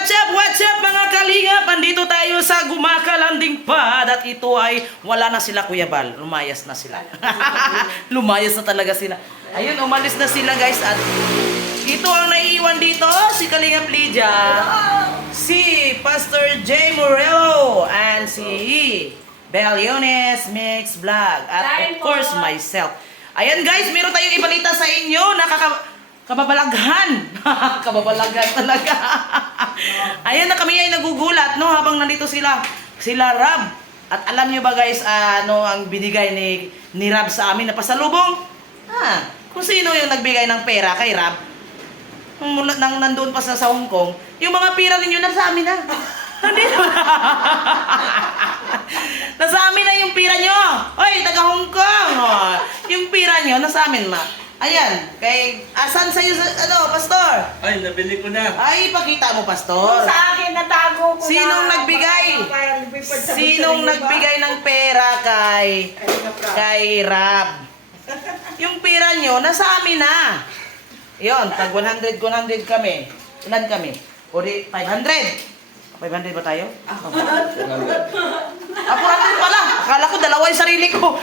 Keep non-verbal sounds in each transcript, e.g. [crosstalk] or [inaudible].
What's up, what's up mga kalingap? Andito tayo sa Gumaka Landing Pad at ito ay wala na sila Kuya Bal. Lumayas na sila. [laughs] Lumayas na talaga sila. Ayun, umalis na sila guys at ito ang naiiwan dito, si Kalingap Lydia, si Pastor J. Morello, and si Beliones Mix Vlog, at of course myself. Ayan guys, meron tayong ibalita sa inyo, nakaka... Kababalaghan. [laughs] Kababalaghan talaga. Ayan na kami ay nagugulat, no? Habang nandito sila, sila Rab. At alam nyo ba guys, ano ang binigay ni, ni Rab sa amin na pasalubong? Ah, kung sino yung nagbigay ng pera kay Rab, mula nang nandoon pa sa, sa Hong Kong, yung mga pira ninyo nasa amin na. [laughs] Nandito na. [laughs] nasa amin na yung pira nyo. Hoy, taga Hong Kong. Oh, yung pira nyo, nasa amin ma. Ayan, kay, asan sa'yo, sa, ano, pastor? Ay, nabili ko na. Ay, pakita mo, pastor. Sa akin, natago ko Sinong na. nagbigay? Sinong nagbigay ng pera kay, kay Rab? Yung pera nyo, nasa amin na. Yon, tag 100, 100 kami. Ilan kami? O di, 500. 500 ba tayo? [laughs] Ah, 400 pala. Akala ko dalawa yung sarili ko.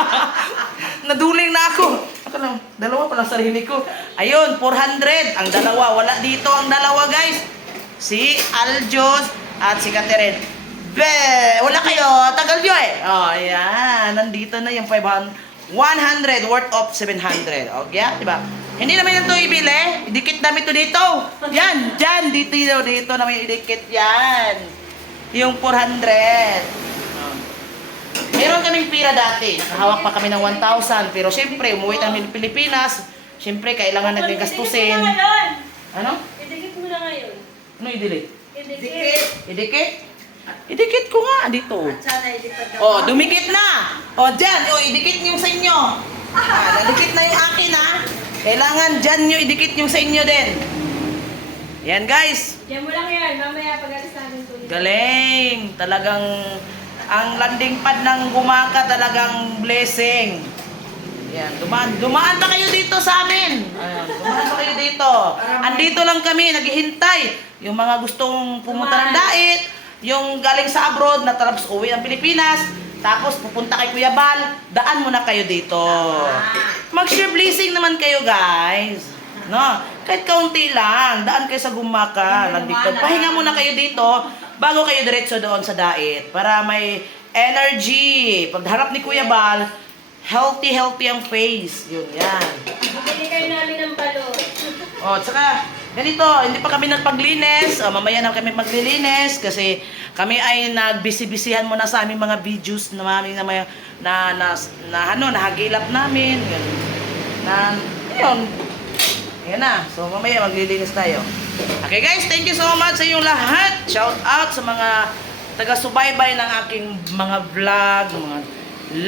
[laughs] Naduling na ako. Akala, dalawa pala sarili ko. Ayun, 400. Ang dalawa. Wala dito ang dalawa, guys. Si Aljos at si Catherine. Be, wala kayo. Tagal nyo eh. Oh, ayan. Nandito na yung 500. 100 worth of 700. Okay, di ba? Hindi naman ito ibili. Idikit namin ito dito. Yan, dyan. Dito, dito namin idikit yan. Yung 400. Pira dati. Nakahawak pa kami ng 1,000. Pero siyempre, umuwi kami ng Pilipinas. Siyempre, kailangan natin gastusin. Idikit mo na ngayon. Ano? Idikit mo na ngayon. Ano i-delete? Idikit. Idikit? Idikit ko nga dito. Idikit. Oh, dumikit na. Oh, dyan. Oh, idikit yung sa inyo. Ah, nadikit na yung akin, ha. Kailangan dyan nyo idikit yung sa inyo din. Yan, guys. Diyan mo lang yan. Mamaya pag-alis namin. Galing. Talagang ang landing pad ng gumaka talagang blessing. Yan, dumaan, dumaan pa kayo dito sa amin. Ayan, dumaan pa kayo dito. Andito lang kami, naghihintay. Yung mga gustong pumunta ng dait, yung galing sa abroad na tapos uwi ng Pilipinas, tapos pupunta kay Kuya Bal, daan muna kayo dito. Mag-share blessing naman kayo, guys. No? Kahit kaunti lang, daan kayo sa gumaka, nandito. Pahinga muna kayo dito bago kayo diretso doon sa dait para may energy. Pagharap ni Kuya Bal, healthy, healthy ang face. Yun, yan. Bili kayo namin ng balot. [laughs] O, tsaka, ganito, hindi pa kami nagpaglinis. O, mamaya na kami maglilinis kasi kami ay nagbisi-bisihan muna sa aming mga videos na mami na, na, na, na, ano, nahagilap namin. Yun. Na, yun. Yan na. So, mamaya maglilinis tayo. Okay guys, thank you so much sa inyong lahat. Shout out sa mga taga-subaybay ng aking mga vlog, mga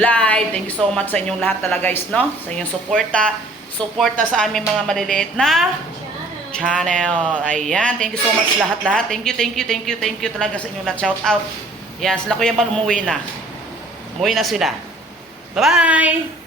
live. Thank you so much sa inyong lahat talaga guys, no? Sa inyong suporta. Suporta sa aming mga maliliit na channel. Ayan, thank you so much lahat-lahat. Thank you, thank you, thank you, thank you talaga sa inyong lahat. Shout out. Yan, sila Kuya Bal umuwi na. Umuwi na sila. Bye-bye!